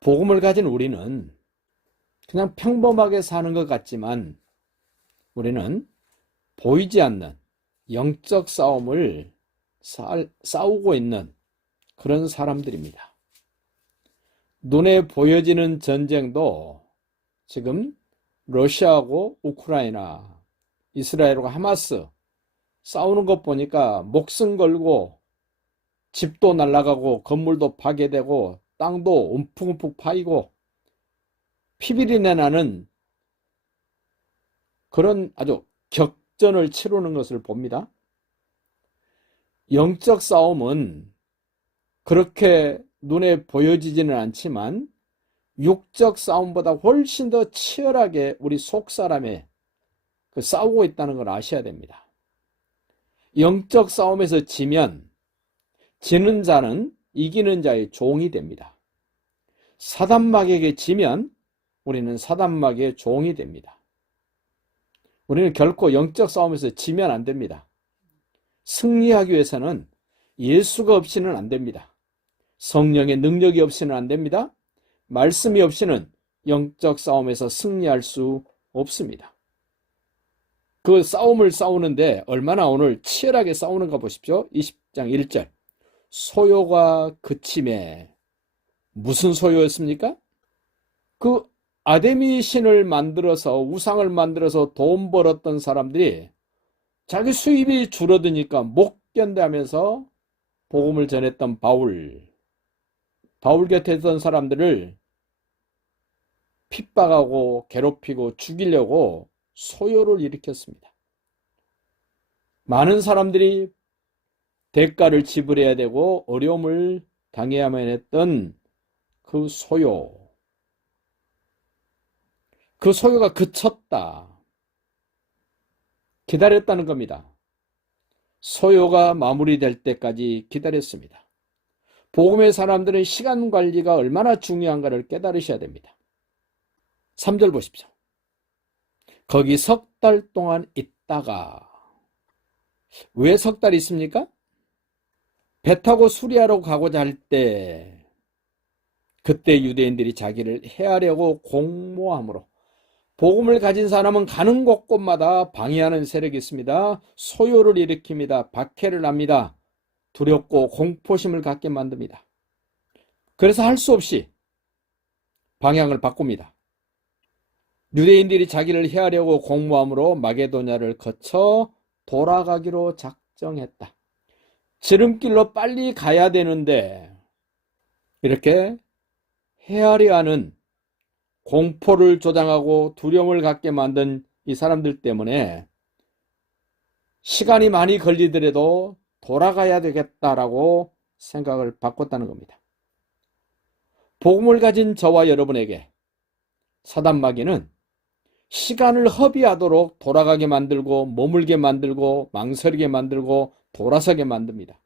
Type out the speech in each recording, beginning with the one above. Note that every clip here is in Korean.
복음을 가진 우리는 그냥 평범하게 사는 것 같지만 우리는 보이지 않는 영적 싸움을 싸우고 있는 그런 사람들입니다. 눈에 보여지는 전쟁도 지금 러시아하고 우크라이나, 이스라엘과 하마스 싸우는 것 보니까 목숨 걸고 집도 날아가고 건물도 파괴되고 땅도 움푹움푹 파이고 피비린내 나는 그런 아주 격전을 치르는 것을 봅니다. 영적 싸움은 그렇게 눈에 보여지지는 않지만 육적 싸움보다 훨씬 더 치열하게 우리 속사람에 싸우고 있다는 걸 아셔야 됩니다. 영적 싸움에서 지면 지는 자는 이기는 자의 종이 됩니다. 사단마귀에게 지면 우리는 사단마귀의 종이 됩니다. 우리는 결코 영적 싸움에서 지면 안 됩니다. 승리하기 위해서는 예수가 없이는 안 됩니다. 성령의 능력이 없이는 안 됩니다. 말씀이 없이는 영적 싸움에서 승리할 수 없습니다. 그 싸움을 싸우는데 얼마나 오늘 치열하게 싸우는가 보십시오. 20장 1절. 소요가 그침에. 무슨 소요였습니까? 그 아데미 신을 만들어서 우상을 만들어서 돈 벌었던 사람들이 자기 수입이 줄어드니까 못 견뎌하면서 복음을 전했던 바울 곁에 있던 사람들을 핍박하고 괴롭히고 죽이려고 소요를 일으켰습니다. 많은 사람들이 대가를 지불해야 되고 어려움을 당해야만 했던 그 소요. 그 소요가 그쳤다. 기다렸다는 겁니다. 소요가 마무리될 때까지 기다렸습니다. 복음의 사람들은 시간 관리가 얼마나 중요한가를 깨달으셔야 됩니다. 3절 보십시오. 거기 석 달 동안 있다가. 왜 석 달 있습니까? 배 타고 수리하러 가고자 할 때 그때 유대인들이 자기를 해하려고 공모함으로 복음을 가진 사람은 가는 곳곳마다 방해하는 세력이 있습니다. 소요를 일으킵니다. 박해를 합니다. 두렵고 공포심을 갖게 만듭니다. 그래서 할 수 없이 방향을 바꿉니다. 유대인들이 자기를 해하려고 공모함으로 마게도냐를 거쳐 돌아가기로 작정했다. 지름길로 빨리 가야 되는데 이렇게 헤아려 하는 공포를 조장하고 두려움을 갖게 만든 이 사람들 때문에 시간이 많이 걸리더라도 돌아가야 되겠다라고 생각을 바꿨다는 겁니다. 복음을 가진 저와 여러분에게 사단마귀는 시간을 허비하도록 돌아가게 만들고 머물게 만들고 망설이게 만들고 돌아서게 만듭니다.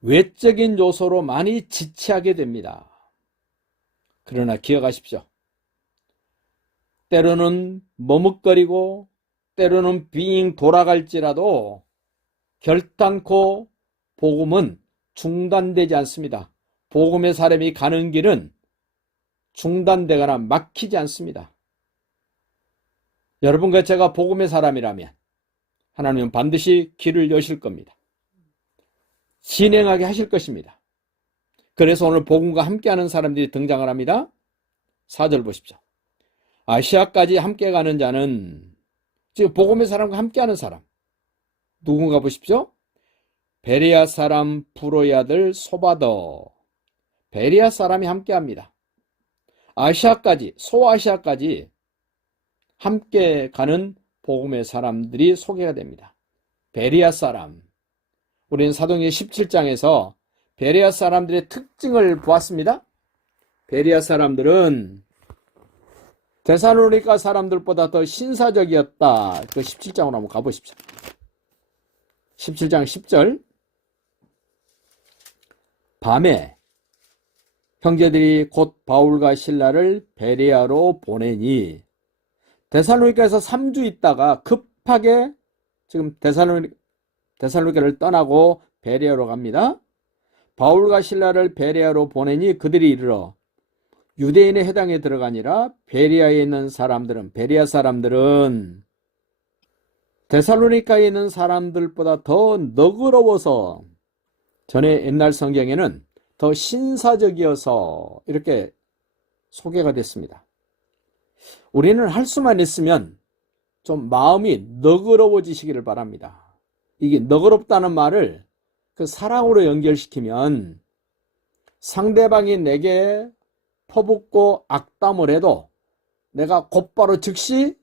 외적인 요소로 많이 지체하게 됩니다. 그러나 기억하십시오. 때로는 머뭇거리고 때로는 빙 돌아갈지라도 결단코 복음은 중단되지 않습니다. 복음의 사람이 가는 길은 중단되거나 막히지 않습니다. 여러분과 제가 복음의 사람이라면 하나님은 반드시 길을 여실 겁니다. 진행하게 하실 것입니다. 그래서 오늘 복음과 함께하는 사람들이 등장을 합니다. 4절 보십시오. 아시아까지 함께 가는 자는 지금 복음의 사람과 함께하는 사람 누군가 보십시오. 베레아 사람 부로의 아들 소바더. 베레아 사람이 함께합니다. 아시아까지 소아시아까지 함께 가는 복음의 사람들이 소개가 됩니다. 베레아 사람. 우리는 사도행전 17장에서 베레아 사람들의 특징을 보았습니다. 베레아 사람들은 데살로니가 사람들보다 더 신사적이었다. 그 17장으로 한번 가보십시오. 17장 10절. 밤에 형제들이 곧 바울과 실라를 베레아로 보내니 데살로니가에서 3주 있다가 급하게 지금 데살로니가를 떠나고 베레아로 갑니다. 바울과 실라를 베레아로 보내니 그들이 이르러 유대인의 해당에 들어가니라 베리아에 있는 사람들은, 베리아 사람들은 데살로니가에 있는 사람들보다 더 너그러워서, 전에 옛날 성경에는 더 신사적이어서 이렇게 소개가 됐습니다. 우리는 할 수만 있으면 좀 마음이 너그러워지시기를 바랍니다. 이게 너그럽다는 말을 그 사랑으로 연결시키면 상대방이 내게 퍼붓고 악담을 해도 내가 곧바로 즉시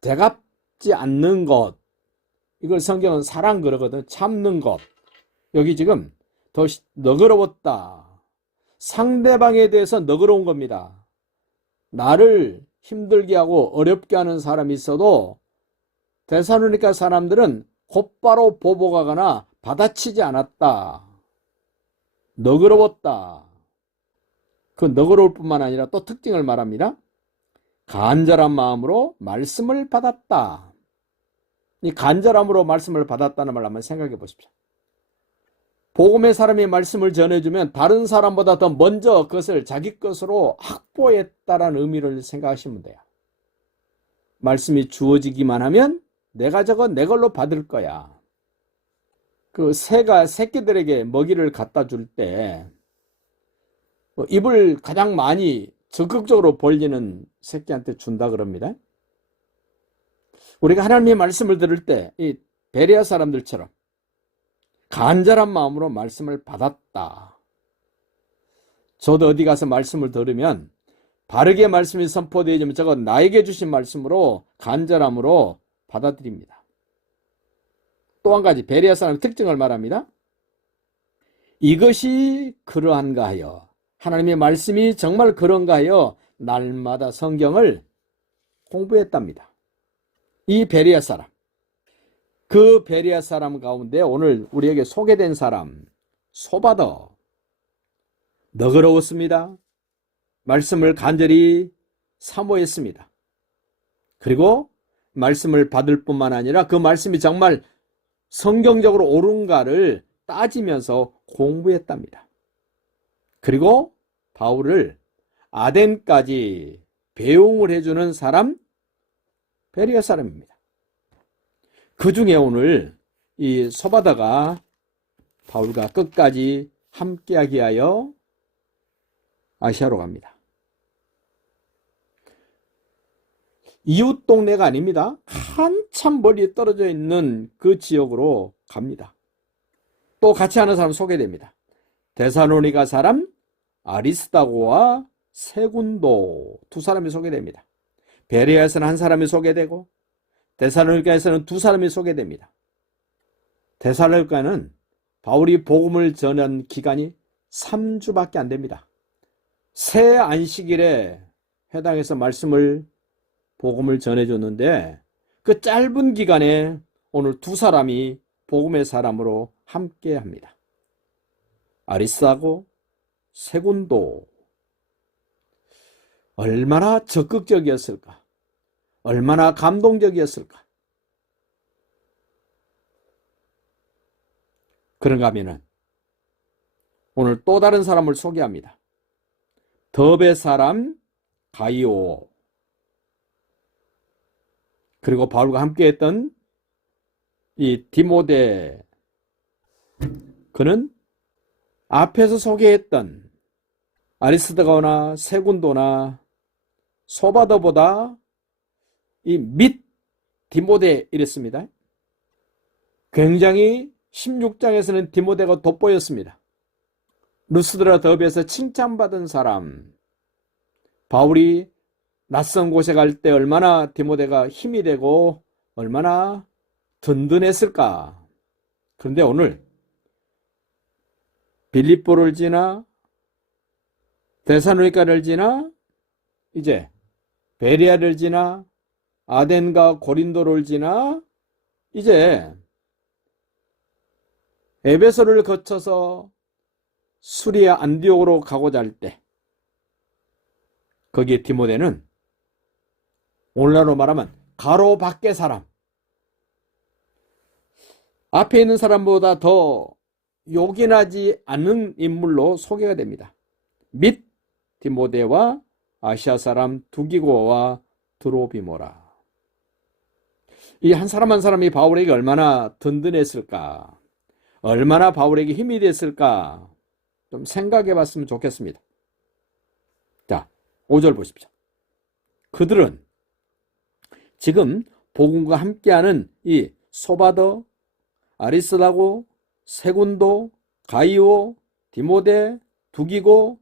되갚지 않는 것, 이걸 성경은 사랑 그러거든. 참는 것. 여기 지금 더 너그러웠다. 상대방에 대해서 너그러운 겁니다. 나를 힘들게 하고 어렵게 하는 사람이 있어도 데살로니가 사람들은 곧바로 보복하거나 받아치지 않았다. 너그러웠다. 그 너그러울 뿐만 아니라 또 특징을 말합니다. 간절한 마음으로 말씀을 받았다. 이 간절함으로 말씀을 받았다는 말 한번 생각해 보십시오. 복음의 사람이 말씀을 전해주면 다른 사람보다 더 먼저 그것을 자기 것으로 확보했다라는 의미를 생각하시면 돼요. 말씀이 주어지기만 하면 내가 저거 내 걸로 받을 거야. 그 새가 새끼들에게 먹이를 갖다 줄 때 입을 가장 많이 적극적으로 벌리는 새끼한테 준다 그럽니다. 우리가 하나님의 말씀을 들을 때 이 베레아 사람들처럼 간절한 마음으로 말씀을 받았다. 저도 어디 가서 말씀을 들으면 바르게 말씀이 선포되어지면 저거 나에게 주신 말씀으로 간절함으로 받아들입니다. 또 한 가지 베레아 사람의 특징을 말합니다. 이것이 그러한가 하여, 하나님의 말씀이 정말 그런가 하여 날마다 성경을 공부했답니다. 이 베레아 사람, 그 베레아 사람 가운데 오늘 우리에게 소개된 사람 소바더, 너그러웠습니다. 말씀을 간절히 사모했습니다. 그리고 말씀을 받을 뿐만 아니라 그 말씀이 정말 성경적으로 옳은가를 따지면서 공부했답니다. 그리고 바울을 아덴까지 배웅을 해주는 사람, 베레아 사람입니다. 그 중에 오늘 이 소바다가 바울과 끝까지 함께하기 위하여 아시아로 갑니다. 이웃 동네가 아닙니다. 한참 멀리 떨어져 있는 그 지역으로 갑니다. 또 같이 하는 사람 소개됩니다. 데살로니가 사람 아리스다고와 세군도, 두 사람이 소개됩니다. 베레아에서는 한 사람이 소개되고 데살로니가에서는 두 사람이 소개됩니다. 데살로니가는 바울이 복음을 전한 기간이 3주밖에 안 됩니다. 새 안식일에 회당에서 복음을 전해줬는데 그 짧은 기간에 오늘 두 사람이 복음의 사람으로 함께합니다. 아리스하고 세군도, 얼마나 적극적이었을까? 얼마나 감동적이었을까? 그런가 하면은 오늘 또 다른 사람을 소개합니다. 더베 사람 가이오, 그리고 바울과 함께했던 이 디모데, 그는 앞에서 소개했던 아리스다고나 세군도나 소바더보다 이 및 디모데 이랬습니다. 굉장히 16장에서는 디모데가 돋보였습니다. 루스드라 더베에서 칭찬받은 사람, 바울이 낯선 곳에 갈 때 얼마나 디모데가 힘이 되고 얼마나 든든했을까. 그런데 오늘 빌립보를 지나 데살로니가를 지나 이제 베레아를 지나 아덴과 고린도를 지나 이제 에베소를 거쳐서 수리아 안디옥으로 가고자 할 때 거기에 디모데는 오늘날로 말하면 가로 밖의 사람, 앞에 있는 사람보다 더 요긴하지 않은 인물로 소개가 됩니다. 및 디모데와 아시아 사람 두기고와 드로비모라. 이 한 사람 한 사람이 바울에게 얼마나 든든했을까? 얼마나 바울에게 힘이 됐을까? 좀 생각해 봤으면 좋겠습니다. 자, 5절 보십시오. 그들은 지금 복음과 함께하는 이 소바더, 아리스다고, 세군도, 가이오, 디모데, 두기고,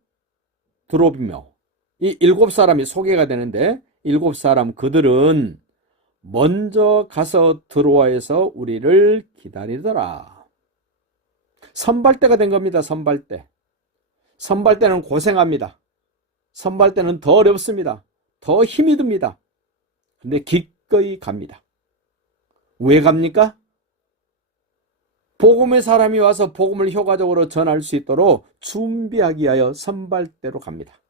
드로비모, 이 7사람이 소개가 되는데 7사람 그들은 먼저 가서 드로아에서 우리를 기다리더라. 선발대가 된 겁니다. 선발대. 선발대는 고생합니다. 선발대는 더 어렵습니다. 더 힘이 듭니다. 근데 기꺼이 갑니다. 왜 갑니까? 복음의 사람이 와서 복음을 효과적으로 전할 수 있도록 준비하기 위하여 선발대로 갑니다.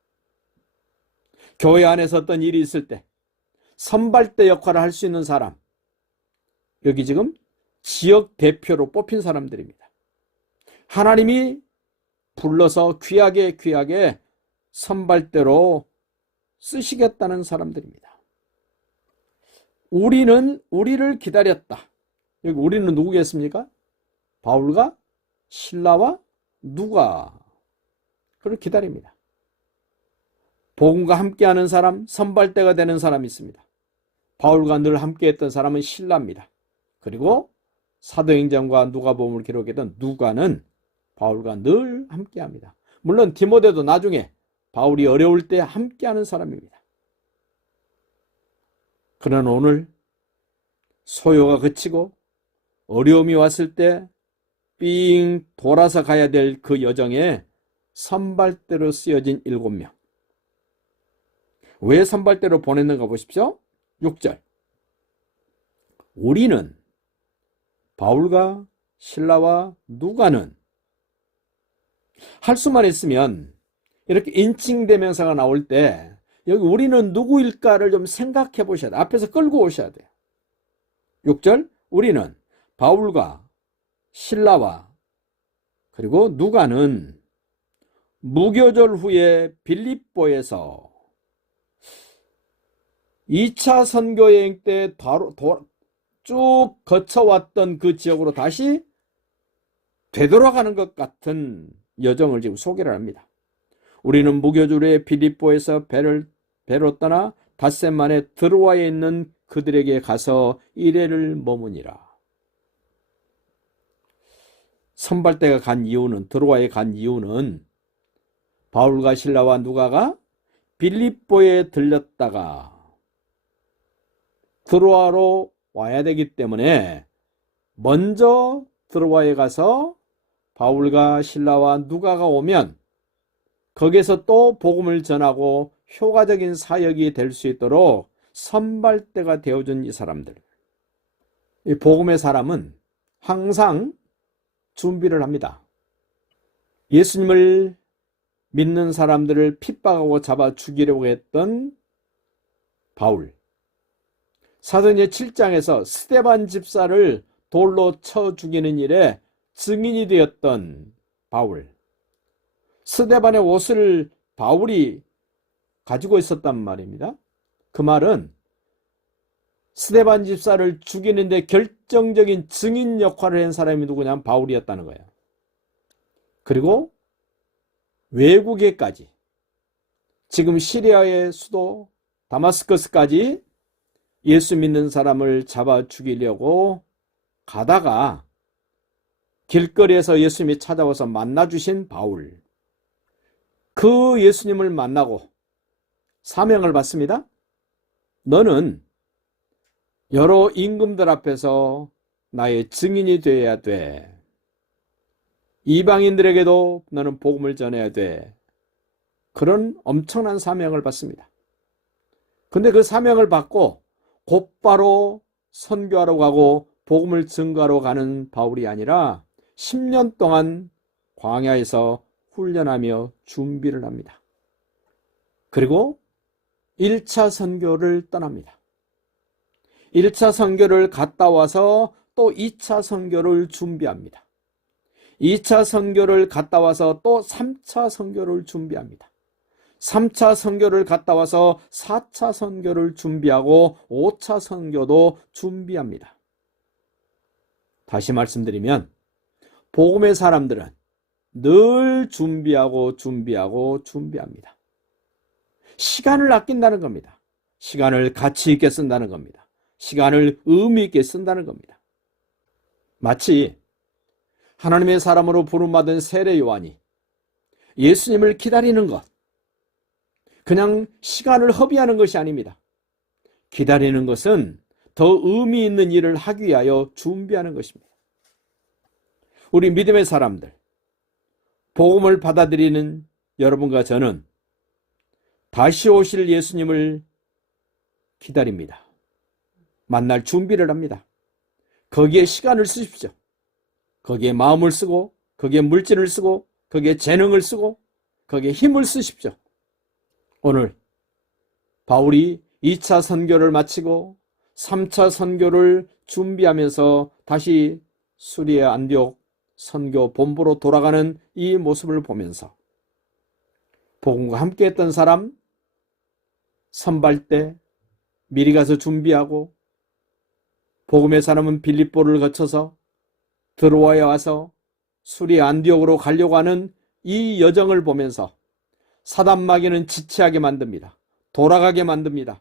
교회 안에서 어떤 일이 있을 때 선발대 역할을 할 수 있는 사람, 여기 지금 지역 대표로 뽑힌 사람들입니다. 하나님이 불러서 귀하게 선발대로 쓰시겠다는 사람들입니다. 우리를 기다렸다. 여기 우리는 누구겠습니까? 바울과 실라와 누가 그를 기다립니다. 복음과 함께하는 사람, 선발대가 되는 사람이 있습니다. 바울과 늘 함께했던 사람은 실라입니다. 그리고 사도행전과 누가복음을 기록했던 누가는 바울과 늘 함께합니다. 물론 디모데도 나중에 바울이 어려울 때 함께하는 사람입니다. 그러나 오늘 소요가 그치고 어려움이 왔을 때 삥 돌아서 가야 될 그 여정에 선발대로 쓰여진 7명. 왜 선발대로 보냈는가 보십시오. 6절. 우리는 바울과 실라와 누가는 할 수만 있으면 이렇게 인칭대명사가 나올 때 여기 우리는 누구일까를 좀 생각해 보셔야 돼요. 앞에서 끌고 오셔야 돼요. 6절. 우리는 바울과 실라와 그리고 누가는 무교절 후에 빌립보에서 2차 선교 여행 때 쭉 거쳐왔던 그 지역으로 다시 되돌아가는 것 같은 여정을 지금 소개를 합니다. 우리는 무교절 후에 빌립보에서 배로 떠나 닷새 만에 드로아에 있는 그들에게 가서 이래를 머무니라. 선발대가 간 이유는, 드로아에 간 이유는 바울과 실라와 누가가 빌립보에 들렸다가 드로아로 와야 되기 때문에 먼저 드로아에 가서 바울과 실라와 누가가 오면 거기에서 또 복음을 전하고 효과적인 사역이 될 수 있도록 선발대가 되어준 이 사람들. 이 복음의 사람은 항상 준비를 합니다. 예수님을 믿는 사람들을 핍박하고 잡아 죽이려고 했던 바울. 사도행전 7장에서 스데반 집사를 돌로 쳐 죽이는 일에 증인이 되었던 바울. 스데반의 옷을 바울이 가지고 있었단 말입니다. 그 말은 스데반 집사를 죽이는데 결정적인 증인 역할을 한 사람이 누구냐면 바울이었다는 거예요. 그리고 외국에까지, 지금 시리아의 수도 다마스커스까지 예수 믿는 사람을 잡아 죽이려고 가다가 길거리에서 예수님이 찾아와서 만나주신 바울. 그 예수님을 만나고 사명을 받습니다. 너는 여러 임금들 앞에서 나의 증인이 되어야 돼. 이방인들에게도 너는 복음을 전해야 돼. 그런 엄청난 사명을 받습니다. 근데 그 사명을 받고 곧바로 선교하러 가고 복음을 증거하러 가는 바울이 아니라 10년 동안 광야에서 훈련하며 준비를 합니다. 그리고 1차 선교를 떠납니다. 1차 선교를 갔다 와서 또 2차 선교를 준비합니다. 2차 선교를 갔다 와서 또 3차 선교를 준비합니다. 3차 선교를 갔다 와서 4차 선교를 준비하고 5차 선교도 준비합니다. 다시 말씀드리면 복음의 사람들은 늘 준비합니다. 시간을 아낀다는 겁니다. 시간을 가치 있게 쓴다는 겁니다. 시간을 의미 있게 쓴다는 겁니다. 마치 하나님의 사람으로 부름받은 세례 요한이 예수님을 기다리는 것, 그냥 시간을 허비하는 것이 아닙니다. 기다리는 것은 더 의미 있는 일을 하기 위하여 준비하는 것입니다. 우리 믿음의 사람들, 복음을 받아들이는 여러분과 저는 다시 오실 예수님을 기다립니다. 만날 준비를 합니다. 거기에 시간을 쓰십시오. 거기에 마음을 쓰고, 거기에 물질을 쓰고, 거기에 재능을 쓰고, 거기에 힘을 쓰십시오. 오늘 바울이 2차 선교를 마치고 3차 선교를 준비하면서 다시 수리아 안디옥 선교 본부로 돌아가는 이 모습을 보면서 복음과 함께 했던 사람, 선발 때 미리 가서 준비하고, 복음의 사람은 빌립보를 거쳐서 드로아에 와서 수리아 안디옥으로 가려고 하는 이 여정을 보면서 사단 마귀는 지체하게 만듭니다. 돌아가게 만듭니다.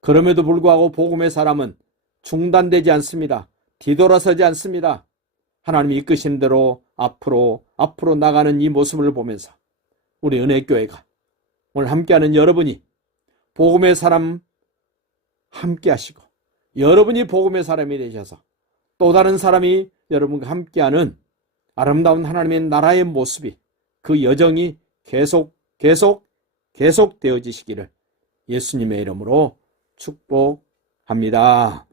그럼에도 불구하고 복음의 사람은 중단되지 않습니다. 뒤돌아서지 않습니다. 하나님이 이끄신 대로 앞으로 나가는 이 모습을 보면서 우리 은혜교회가 오늘 함께하는 여러분이 복음의 사람 함께 하시고, 여러분이 복음의 사람이 되셔서 또 다른 사람이 여러분과 함께하는 아름다운 하나님의 나라의 모습이, 그 여정이 계속 되어지시기를 예수님의 이름으로 축복합니다.